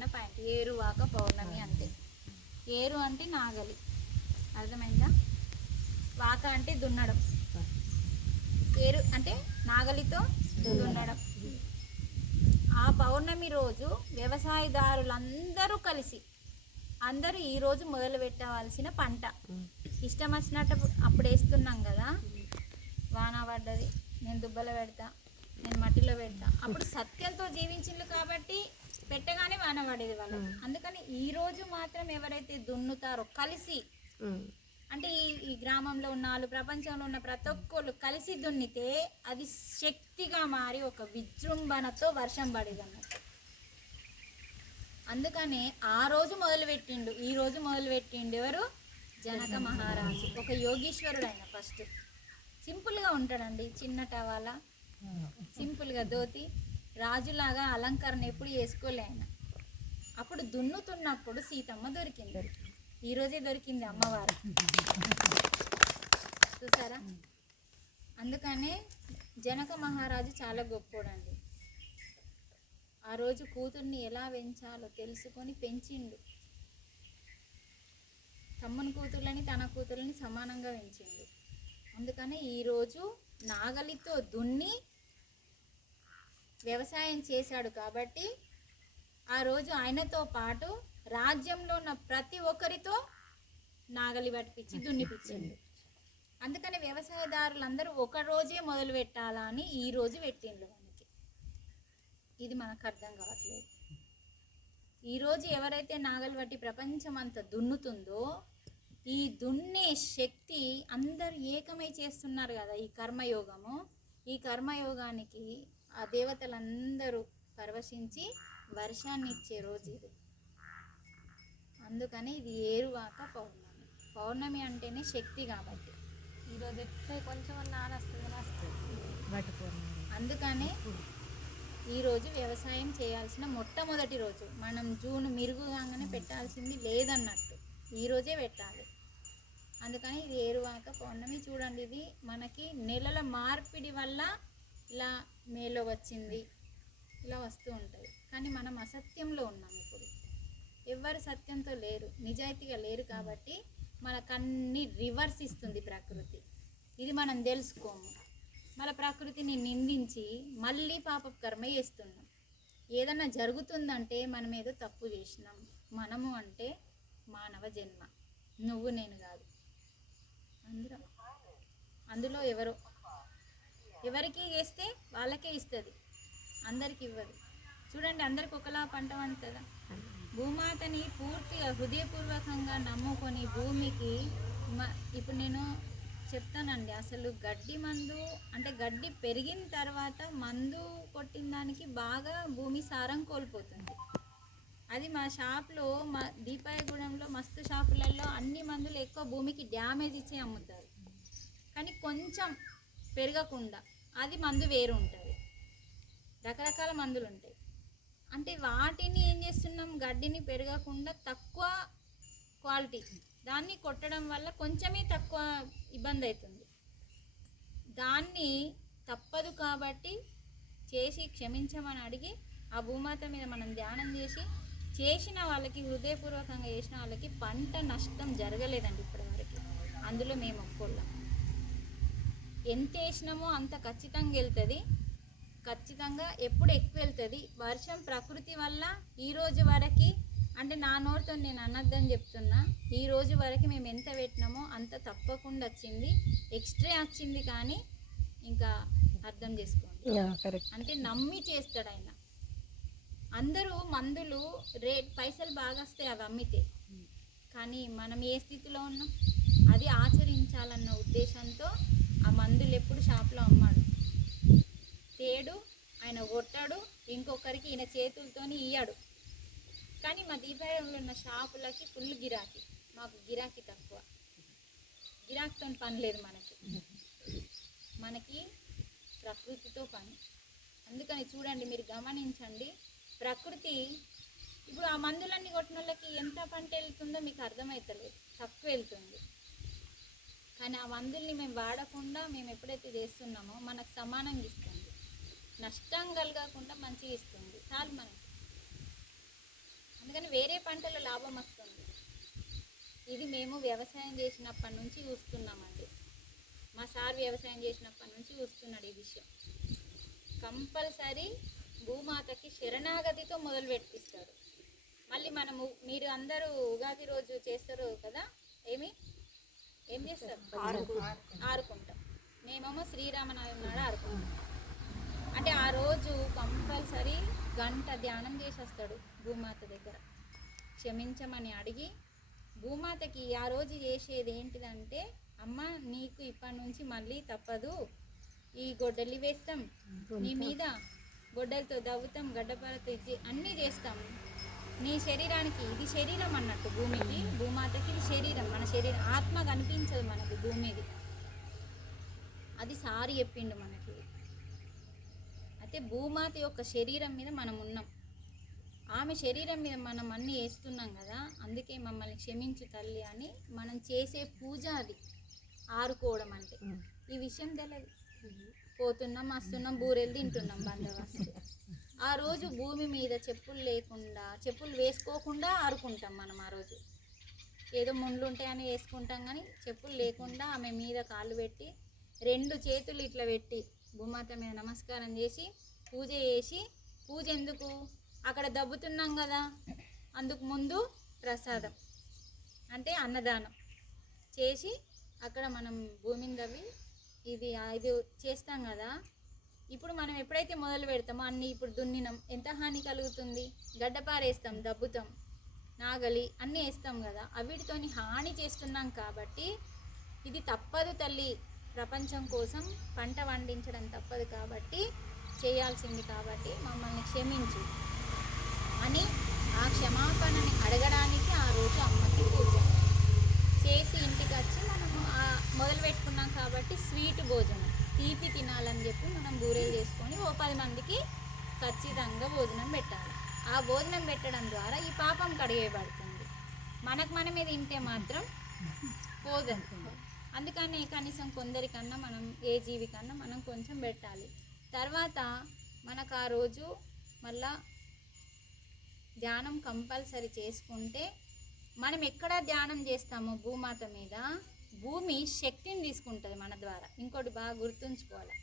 ముఖ్యమైన పాయింట్. ఏరువాక పౌర్ణమి అంటే, ఏరు అంటే నాగలి, అర్థమైందా? వాక అంటే దున్నడం, ఏరు అంటే నాగలితో దున్నడం. ఆ పౌర్ణమి రోజు వ్యవసాయదారులందరూ కలిసి అందరూ ఈరోజు మొదలు పెట్టవలసిన పంట. ఇష్టం వచ్చినట్టు అప్పుడు వేస్తున్నాం కదా, వాన పడ్డది, నేను దుబ్బలో పెడతా, నేను మట్టిలో పెడతా, అప్పుడు సత్యంతో జీవించిండ్రు కాబట్టి పెట్టగానే వాన పడేది వాళ్ళకి. అందుకని ఈరోజు మాత్రం ఎవరైతే దున్నుతారో కలిసి, అంటే ఈ గ్రామంలో ఉన్న వాళ్ళు, ప్రపంచంలో ఉన్న ప్రతి ఒక్కళ్ళు కలిసి దున్నితే అది శక్తిగా మారి ఒక విజృంభణతో వర్షం పడేది అన్నట్టు. అందుకనే ఆ రోజు మొదలుపెట్టిండు, ఈ రోజు మొదలుపెట్టిండు ఎవరు? జనక మహారాజు. ఒక యోగీశ్వరుడు ఆయన. ఫస్ట్ సింపుల్గా ఉంటాడండి, చిన్న టవాలా, సింపుల్గా ధోతి, రాజులాగా అలంకరణ ఎప్పుడు చేసుకోలే ఆయన. అప్పుడు దున్నుతున్నప్పుడు సీతమ్మ దొరికింది, ఈరోజే దొరికింది అమ్మవారు, చూసారా? అందుకనే జనక మహారాజు చాలా గొప్పోడండి. ఆ రోజు కూతుర్ని ఎలా పెంచాలో తెలుసుకొని పెంచిండు. తమ్ముని కూతుర్లని తన కూతుర్లని సమానంగా పెంచిండు. అందుకనే ఈరోజు నాగలితో దున్ని వ్యవసాయం చేశాడు కాబట్టి ఆ రోజు ఆయనతో పాటు రాజ్యంలో ఉన్న ప్రతి ఒక్కరితో నాగలి పట్టించి దున్నిపించిండు. అందుకని వ్యవసాయదారులందరూ ఒక రోజే మొదలు పెట్టాలా అని ఈరోజు పెట్టిండు మనకి. ఇది మనకు అర్థం కావట్లేదు. ఈరోజు ఎవరైతే నాగలి పట్టి ప్రపంచం అంతా దున్నుతుందో, ఈ దున్నే శక్తి అందరు ఏకమై చేస్తున్నారు కదా ఈ కర్మయోగము. ఈ కర్మయోగానికి ఆ దేవతలందరూ పరవశించి వర్షాన్ని ఇచ్చే రోజు ఇది. అందుకని ఇది ఏరువాక పౌర్ణమి. పౌర్ణమి అంటేనే శక్తి కాబట్టి ఈరోజు ఎట్లా కొంచెం నానొస్తుంది. అందుకనే ఈరోజు వ్యవసాయం చేయాల్సిన మొట్టమొదటి రోజు. మనం జూన్ మిరుగుగానే పెట్టాల్సింది లేదన్నట్టు, ఈరోజే పెట్టాలి. అందుకని ఇది ఏరువాక పౌర్ణమి. చూడండి, ఇది మనకి నెలల మార్పిడి వల్ల ఇలా మేలో వచ్చింది, ఇలా వస్తూ ఉంటుంది. కానీ మనం అసత్యంలో ఉన్నాం ఇప్పుడు. ఎవ్వరు సత్యంతో లేరు, నిజాయితీగా లేరు కాబట్టి మనకన్నీ రివర్స్ ఇస్తుంది ప్రకృతి. ఇది మనం తెలుసుకోము. మన ప్రకృతిని నిందించి మళ్ళీ పాపపు కర్మ చేస్తున్నాం. ఏదన్నా జరుగుతుందంటే మనం ఏదో తప్పు చేసినాం. మనము అంటే మానవ జన్మ, నువ్వు నేను కాదు. అందులో ఎవరికి చేస్తే వాళ్ళకే ఇస్తుంది, అందరికి ఇవ్వదు. చూడండి, అందరికి ఒకలా పంట వండుతుందా? భూమాతని పూర్తిగా హృదయపూర్వకంగా నమ్ముకొని భూమికి ఇప్పుడు నేను చెప్తానండి, అసలు గడ్డి మందు అంటే గడ్డి పెరిగిన తర్వాత మందు కొట్టిన దానికి బాగా భూమి సారం కోల్పోతుంది. అది మా షాప్లో, మా దీపాయగూడెంలో మస్తు షాపులలో అన్ని మందులు ఎక్కువ భూమికి డ్యామేజ్ ఇచ్చి అమ్ముతారు. కానీ కొంచెం పెరగకుండా అది మందు వేరు ఉంటుంది, రకరకాల మందులు ఉంటాయి. అంటే వాటిని ఏం చేస్తున్నాం, గడ్డిని పెరగకుండా తక్కువ క్వాలిటీ దాన్ని కొట్టడం వల్ల కొంచెమే తక్కువ ఇబ్బంది అవుతుంది. దాన్ని తప్పదు కాబట్టి చేసి క్షమించమని అడిగి ఆ భూమాత మీద మనం ధ్యానం చేసిన వాళ్ళకి, హృదయపూర్వకంగా చేసిన వాళ్ళకి పంట నష్టం జరగలేదండి ఇప్పటివరకు. అందులో మేము ఒప్పుకోళ్ళం. ఎంత వేసినామో అంత ఖచ్చితంగా వెళ్తుంది, ఖచ్చితంగా ఎప్పుడు ఎక్కువ వెళ్తుంది. వర్షం ప్రకృతి వల్ల ఈరోజు వరకు, అంటే నా నోటితో నేను అన్నద్దని చెప్తున్నా, ఈ రోజు వరకు మేము ఎంత పెట్టినామో అంత తప్పకుండా వచ్చింది. ఎక్స్ట్రా వచ్చింది కానీ ఇంకా అర్థం చేసుకోండి. అంటే నమ్మి చేస్తాడు ఆయన. అందరూ మందులు పైసలు బాగా వస్తాయి అవి అమ్మితే, కానీ మనం ఏ స్థితిలో ఉన్నాం అది ఆచరించాలన్న ఉద్దేశంతో ఆ మందులు ఎప్పుడు షాప్లో అమ్మాడు. తేడు, ఆయన కొట్టాడు, ఇంకొకరికి ఈయన చేతులతోని ఇయ్యాడు. కానీ మా దీపావళిలో ఉన్న షాపులకి ఫుల్ గిరాకీ, మాకు గిరాకీ తక్కువ. గిరాకీతో పని లేదు మనకి ప్రకృతితో పని. అందుకని చూడండి, మీరు గమనించండి, ప్రకృతి ఇప్పుడు ఆ మందులన్నీ కొట్టిన వాళ్ళకి ఎంత పంట వెళ్తుందో మీకు అర్థమవుతలేదు, తక్కువ వెళ్తుంది. కానీ ఆ మందుల్ని మేము వాడకుండా మేము ఎప్పుడైతే చేస్తున్నామో మనకు సమానంగా ఇస్తుంది, నష్టం కలగకుండా మంచిగా ఇస్తుంది. చాలు మనకి. వేరే పంటలో లాభం వస్తుంది. ఇది మేము వ్యవసాయం చేసినప్పటి నుంచి చూస్తున్నామండి. మా సార్ వ్యవసాయం చేసినప్పటి నుంచి చూస్తున్నాడు ఈ విషయం. కంపల్సరీ భూమాతకి శరణాగతితో మొదలు పెట్టిస్తాడు. మళ్ళీ మనము మీరు అందరూ ఉగాది రోజు చేస్తారు కదా, ఏం చేస్తారు? ఆరుకుంటాం. మేమేమో శ్రీరామనవమి నాడు ఆరుకుంటాం. అంటే ఆ రోజు కంపల్సరీ గంట ధ్యానం చేసేస్తాడు భూమాత దగ్గర, క్షమించమని అడిగి. భూమాతకి ఆ రోజు చేసేది ఏంటిదంటే, అమ్మ నీకు ఇప్పటి నుంచి మళ్ళీ తప్పదు, ఈ గొడ్డలి వేస్తాం నీ మీద, గొడ్డలతో దవ్వుతాం, గడ్డపారతో ఇది అన్నీ చేస్తాం. నీ శరీరానికి ఇది శరీరం అన్నట్టు, భూమికి భూమాతకి ఇది శరీరం. మన శరీరం ఆత్మ కనిపించదు మనకి భూమిది. అది సారి చెప్పిండు మనకి. అయితే భూమాత యొక్క శరీరం మీద మనం ఉన్నాం. ఆమె శరీరం మీద మనం అన్నీ వేస్తున్నాం కదా, అందుకే మమ్మల్ని క్షమించు తల్లి అని మనం చేసే పూజ అది ఆరుకోవడం అంటే. ఈ విషయం తెలియదు. పోతున్నాం, వస్తున్నాం, బూరెలు తింటున్నాం బందోబస్తు. ఆ రోజు భూమి మీద చెప్పులు లేకుండా, చెప్పులు వేసుకోకుండా ఆరుకుంటాం మనం. ఆ రోజు ఏదో ముండ్లు ఉంటాయని వేసుకుంటాం, కానీ చెప్పులు లేకుండా ఆమె మీద కాళ్ళు పెట్టి 2 చేతులు ఇట్లా పెట్టి భూమాత మీద నమస్కారం చేసి పూజ చేసి. పూజ ఎందుకు? అక్కడ దబ్బుతున్నాం కదా, అందుకు ముందు ప్రసాదం అంటే అన్నదానం చేసి అక్కడ మనం భూమిని దవ్వి ఇది చేస్తాం కదా. ఇప్పుడు మనం ఎప్పుడైతే మొదలు పెడతామో అన్నీ ఇప్పుడు దున్నినం, ఎంత హాని కలుగుతుంది? గడ్డపారేస్తాం, దబ్బుతాం, నాగలి అన్నీ వేస్తాం కదా, అవిటితోని హాని చేస్తున్నాం. కాబట్టి ఇది తప్పదు తల్లి, ప్రపంచం కోసం పంట పండించడం తప్పదు కాబట్టి చేయాల్సింది, కాబట్టి మమ్మల్ని క్షమించు అని ఆ క్షమాపణని అడగడానికి ఆ రోజు అమ్మకి పూజ చేసి ఇంటికి వచ్చి మనము మొదలు పెట్టుకున్నాం. కాబట్టి స్వీట్ భోజనం, తీపి తినాలని చెప్పి మనం బూరెలు చేసుకొని 10 మందికి ఖచ్చితంగా భోజనం పెట్టాలి. ఆ భోజనం పెట్టడం ద్వారా ఈ పాపం కడిగేయబడుతుంది. మనమే తింటే మాత్రం పోదండి. అందుకని కనీసం కొందరికన్నా మనం, ఏ జీవికన్నా మనం కొంచెం పెట్టాలి. తర్వాత మనకు ఆ రోజు మళ్ళా ధ్యానం కంపల్సరీ చేసుకుంటే, మనం ఎక్కడ ధ్యానం చేస్తామో భూమాత మీద, భూమి శక్తిని తీసుకుంటుంది మన ద్వారా. ఇంకోటి బాగా గుర్తుంచుకోవాలి.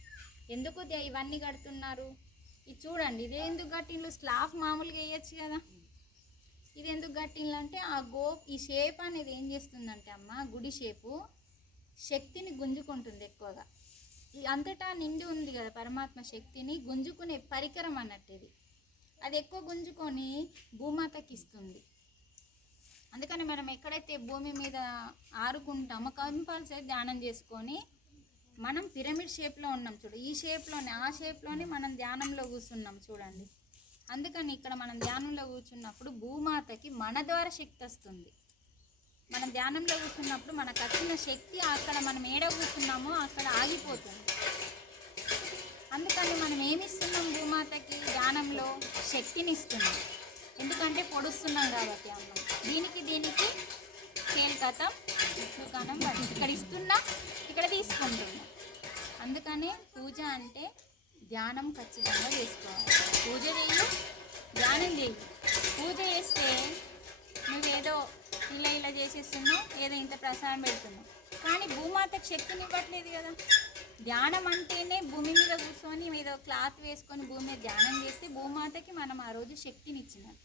ఎందుకు ఇవన్నీ కడుతున్నారు? ఇది చూడండి, ఇదే ఎందుకు కట్టిండ్రు? స్లాబ్ మామూలుగా వేయచ్చు కదా, ఇది ఎందుకు కట్టిండ్రు అంటే ఈ షేప్ అనేది ఏం చేస్తుందంటే అమ్మ, గుడి షేపు శక్తిని గుంజుకుంటుంది ఎక్కువగా. అంతటా నిండి ఉంది కదా పరమాత్మ శక్తిని గుంజుకునే పరికరం అన్నట్టు ఇది. అది ఎక్కువ గుంజుకొని భూమాతకి ఇస్తుంది. అందుకని మనం ఎక్కడైతే భూమి మీద ఆరుకుంటామో కంపల్సరీ ధ్యానం చేసుకొని, మనం పిరమిడ్ షేప్లో ఉన్నాం చూడు, ఈ షేప్లోనే ఆ షేప్లోనే మనం ధ్యానంలో కూర్చున్నాం చూడండి. అందుకని ఇక్కడ మనం ధ్యానంలో కూర్చున్నప్పుడు భూమాతకి మన ద్వారా శక్తి వస్తుంది. మనం ధ్యానంలో కూర్చున్నప్పుడు మనకు వచ్చిన శక్తి అక్కడ మనం ఏడ కూర్చున్నామో అక్కడ ఆగిపోతుంది. అందుకని మనం ఏమిస్తున్నాం భూమాతకి? ధ్యానంలో శక్తిని ఇస్తున్నాం. ఎందుకంటే పొడుస్తున్నాం కాబట్టి అమ్మ. దీనికి కేల్కతం దుకాణం పడి ఇక్కడ ఇస్తున్నా, ఇక్కడ తీసుకుంటున్నాం. అందుకనే పూజ అంటే ధ్యానం ఖచ్చితంగా చేసుకోవాలి. పూజ చేయి, ధ్యానం చేయి. పూజ చేస్తే నువ్వేదో ఇలా చేసేస్తున్నావు, ఏదో ఇంత ప్రసాదం పెడుతున్నావు, కానీ భూమాతకు శక్తిని ఇవ్వట్లేదు కదా. ధ్యానం అంటేనే భూమి మీద కూర్చొని ఏదో క్లాత్ వేసుకొని భూమి మీద ధ్యానం చేస్తే భూమాతకి మనం ఆ రోజు శక్తిని ఇచ్చినట్టు.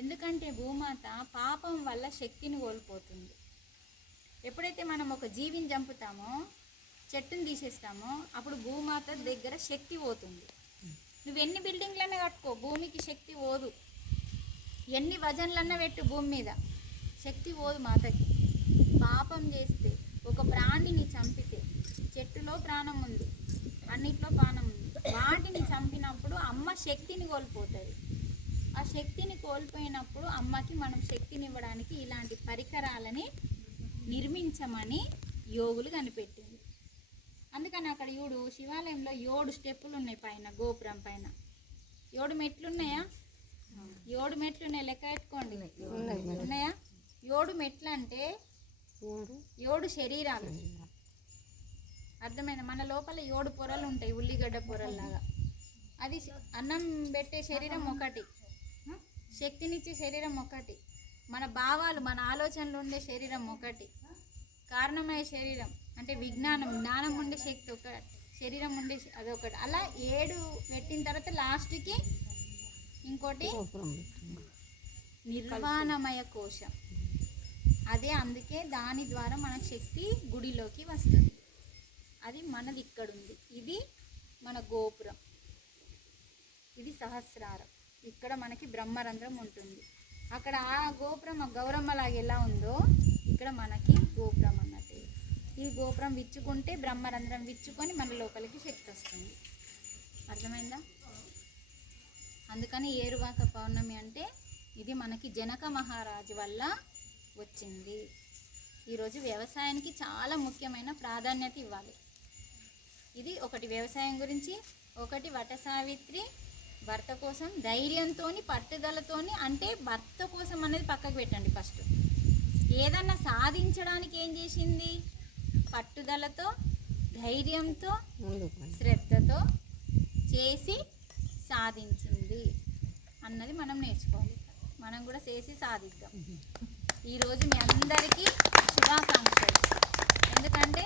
ఎందుకంటే భూమాత పాపం వల్ల శక్తిని కోల్పోతుంది. ఎప్పుడైతే మనం ఒక జీవిని చంపుతామో, చెట్టుని తీసేస్తామో, అప్పుడు భూమాత దగ్గర శక్తి పోతుంది. నువ్వు ఎన్ని బిల్డింగ్లన్నా కట్టుకో, భూమికి శక్తి పోదు. ఎన్ని వజన్లన్నా పెట్టు, భూమి మీద శక్తి పోదు మాతకి. పాపం చేస్తే, ఒక ప్రాణిని చంపితే, చెట్టులో ప్రాణం ఉంది, అన్నిట్లో ప్రాణం ఉంది, వాటిని చంపినప్పుడు అమ్మ శక్తిని కోల్పోతుంది. ఆ శక్తిని కోల్పోయినప్పుడు అమ్మకి మనం శక్తిని ఇవ్వడానికి ఇలాంటి పరికరాలని నిర్మించమని యోగులు కనిపెట్టింది. అందుకని అక్కడ శివాలయంలో 7 స్టెప్పులు ఉన్నాయి పైన, గోపురం పైన 7 మెట్లు ఉన్నాయా? 7 మెట్లు ఉన్నాయి, లెక్క పెట్టుకోండి. ఉన్నాయా? 7 మెట్లు అంటే 7 శరీరాలు. అర్థమైందా? మన లోపల 7 పొరలు ఉంటాయి, ఉల్లిగడ్డ పొరల్లాగా. అది అన్నం పెట్టే శరీరం ఒకటి, శక్తినిచ్చే శరీరం ఒకటి, మన భావాలు మన ఆలోచనలు ఉండే శరీరం ఒకటి, కారణమయ్యే శరీరం అంటే జ్ఞానం ఉండే శక్తి ఒక శరీరం ఉండే అదొకటి. అలా 7 పెట్టిన తర్వాత లాస్ట్కి ఇంకోటి నిర్వాణమయ కోశం. అదే అందుకే దాని ద్వారా మన శక్తి గుడిలోకి వస్తుంది. అది మనది ఇక్కడ ఉంది. ఇది మన గోపురం, ఇది సహస్రారం. ఇక్కడ మనకి బ్రహ్మరంధ్రం ఉంటుంది. అక్కడ ఆ గోపురం ఆ గౌరమ్మలాగా ఎలా ఉందో ఇక్కడ మనకి గోపురం అన్నట్టు. ఈ గోపురం విచ్చుకుంటే బ్రహ్మరంధ్రం విచ్చుకొని మన లోపలికి శక్తి వస్తుంది. అర్థమైందా? అందుకని ఏరువాక పౌర్ణమి అంటే ఇది మనకి జనక మహారాజు వల్ల వచ్చింది. ఈరోజు వ్యవసాయానికి చాలా ముఖ్యమైన ప్రాధాన్యత ఇవ్వాలి. ఇది ఒకటి వ్యవసాయం గురించి, ఒకటి వట సావిత్రి భర్త కోసం ధైర్యంతో పట్టుదలతో, అంటే భర్త కోసం అనేది పక్కకు పెట్టండి. ఫస్ట్ ఏదన్నా సాధించడానికి ఏం చేసింది? పట్టుదలతో, ధైర్యంతో, శ్రద్ధతో చేసి సాధించింది అన్నది మనం నేర్చుకోవాలి. మనం కూడా చేసి సాధిద్దాం. ఈరోజు మీ అందరికీ శుభాకాంక్షలు. ఎందుకంటే